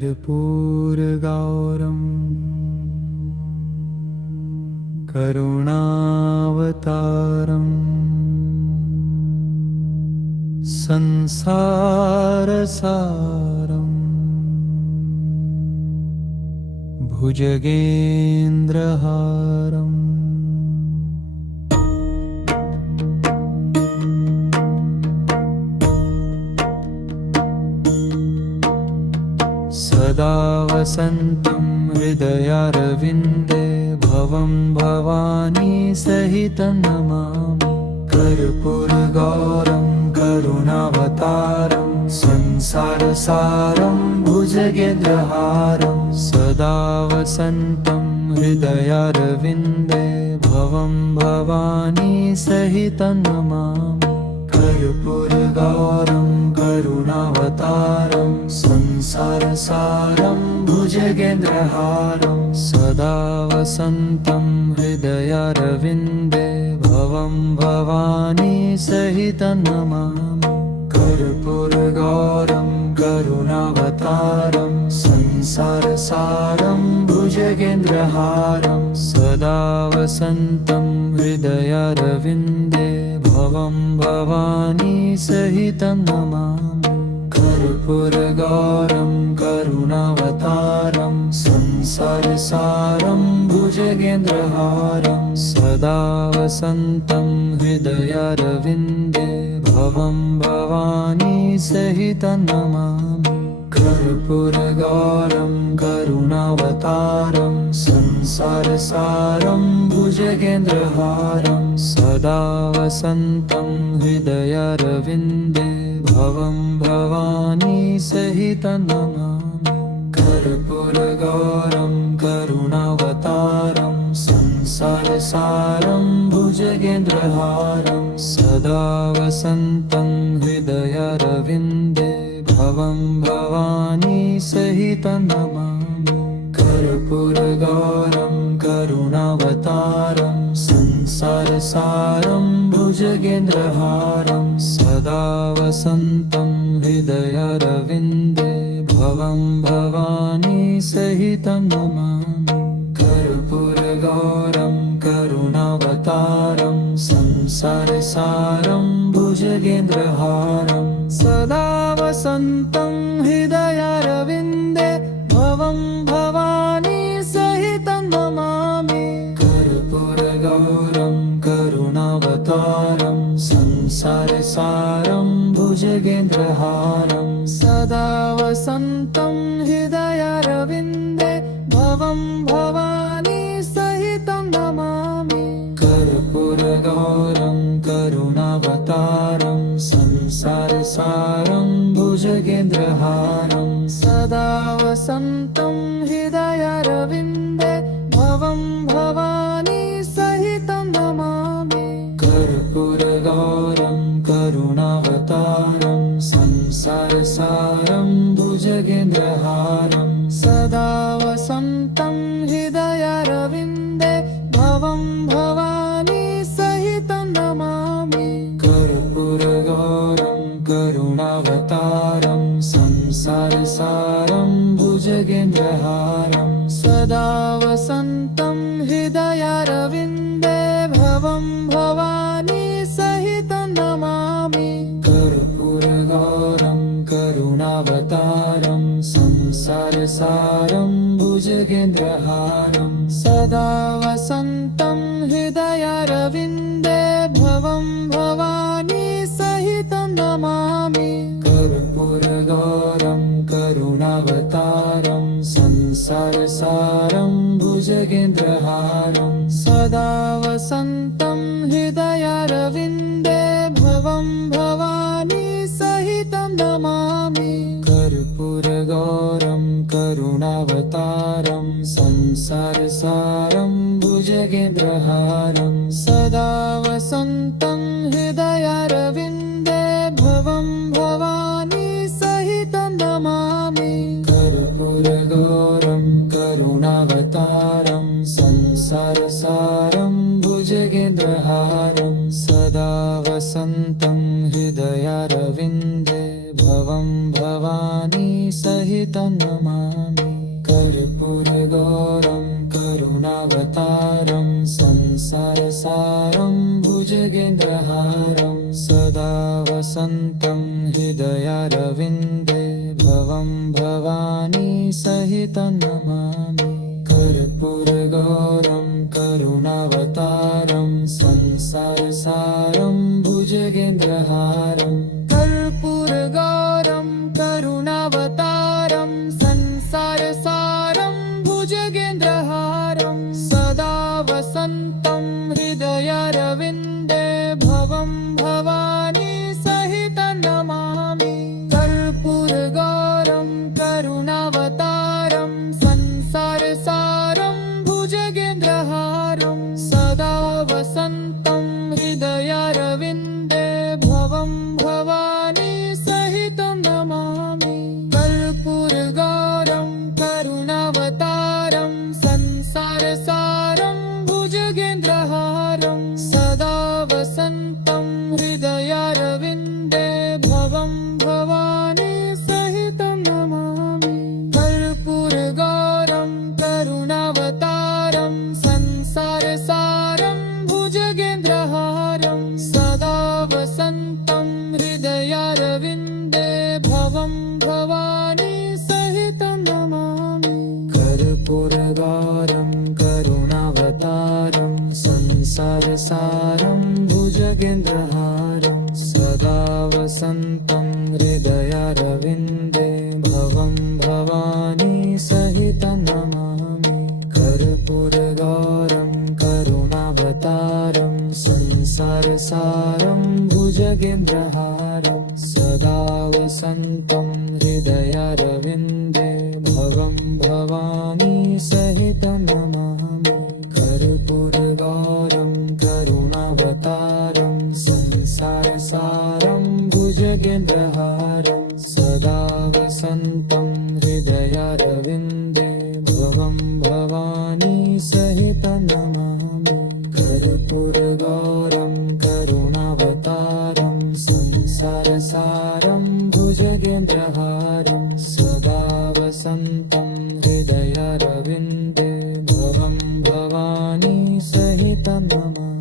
कर्पूरगौरं करुणावतारं संसारसारं भुजगेन्द्रहारम् सदा वसन्तं हृदयारविन्दे भवं भवानी सहितं नमामि। कर्पूरगौरं करुणावतारं संसारसारं भुजगेन्द्रहारं सदा वसन्तं हृदयारविन्दे भवं भवानी सहितं नमामि। कर्पूरगौरं करुणावतारं संसारसारं भुजगेन्द्रहारं सदा वसन्तं हृदयारविन्दे भवं भवानी सहितं नमामि। कर्पूरगौरं करुणावतारं संसारसारं भुजगेन्द्रहारं सदा वसन्तं हृदयारविन्दे भवं भवानी सहितं नमामि। कर्पूरगौरं करुणावतारं संसारसारं भुजगेन्द्रहारं सदा वसन्तं हृदयारविन्दे भवं भवानी सहितं नमामि। कर्पूरगौरं करुणावतारं संसारसारं भुजगेन्द्रहारं सदा वसन्तं हृदयारविन्दे भवं भवानी सहितं नमामि। कर्पूरगौरं करुणावतारं संसारसारं भुजगेन्द्रहारं सदा वसन्तं हृदयारविन्दे भवं भवानी सहितं नमामि। कर्पूरगौरं करुणावतारं संसारसारं भुजगेन्द्रहारं सदा वसन्तं हृदयारविन्दे भवं भवानी सहितं नमामि। कर्पूरगौरं करुणावतारं संसारसारं भुजगेन्द्रहारं सदा वसन्तं हृदयारविन्दे भवं भवानी सहितं नमामि। कर्पूरगौरं करुणावतारं संसारसारं भुजगेन्द्रहारं सदा वसन्तं हृदयारविन्दे भवं भवानी सहितं नमामि। कर्पूरगौरं करुणावतारं संसारसारं भुजगेन्द्रहारं सदा वसन्तं हृदयारविन्दे भवं भवानी सहितं नमामि। कर्पूरगौरं करुणावतारं संसारसारं भुजगेन्द्रहारं सदा वसन्तं हृदयारविन्दे भवं भवानी सहितं नमामि। कर्पूरगौरं करुणावतारं संसारसारं भुजगेन्द्रहारं सदा वसन्तं हृदयारविन्दे भवं भवानी सहितं नमामि। कर्पूरगौरं करुणावतारं संसारसारं भुजगेन्द्रहारं सदा वसन्तं हृदयारविन्दे भवं भवानी सहितं नमामि। कर्पूरगौरं करुणावतारं संसारसारं भुजगेन्द्रहारं सदा वसन्तं हृदयारविन्दे भवं भवानी सहितं नमामि। कर्पूरगौरं करुणावतारं संसारसारं भुजगेन्द्रहारं सदा वसन्तं हृदयारविन्दे भवं भवानी सहितं नमामि। कर्पूरगौरं करुणावतारं संसार भवानी सहितं नमामि कर्पूरगौरं करुणावतारं संसारसारं भुजगेन्द्रहारं सदा वसन्तं हृदयारविन्दे भवं भवानी सहितं नमामि कर्पूरगौरं करुणावतारं संसारसारं भुजगेन्द्रहारं कर्पूरगौरं करुणावतारं संसारसारं भुजगेन्द्रहारं सदा वसन्तं हृदयारविन्दे भवं भवानी सहितं नमामि कर्पूरगौरं करुणावतारं संसारसारं भुजगेन्द्रहारं सदा वसन्तं हृदयारविन्दे भवं भवानी सहितं नमामि कर्पूरगौरं करुणावतारं संसारसारं भुजगेन्द्रहारं सदा वसन्तं हृदयारविन्दे भवं भवानी सहितं नमामि कर्पूरगौरं करुणावतारं संसारसारं भुजगेन्द्रहारं सदा वसन्तं हृदयारविन्दे भवं भवानी सहितं नमामि कर्पूरगौरं करुणावतारं संसारसारं भुजगेन्द्रहारं सदा वसन्तं हृदयारविन्दे भवं भवानी सहितं नमामि कर्पूरगौरं करुणावतारं संसारसारं भुजगेन्द्रहारं सदा वसन्तं हृदयारविन्दे भवं भवानी सहितं नमामि कर्पूरगौरं करुणावतारं संसारसारं भुजगेन्द्रहारं सदा वसन्तं हृदयारविन्दे भवं भवानी सहितं नमामि कर्पूरगौरं करुणावतारं संसारसारं भुजगेन्द्रहारं सदा वसन्तं हृदयारविन्दे भवं भवानी सहितं नमामि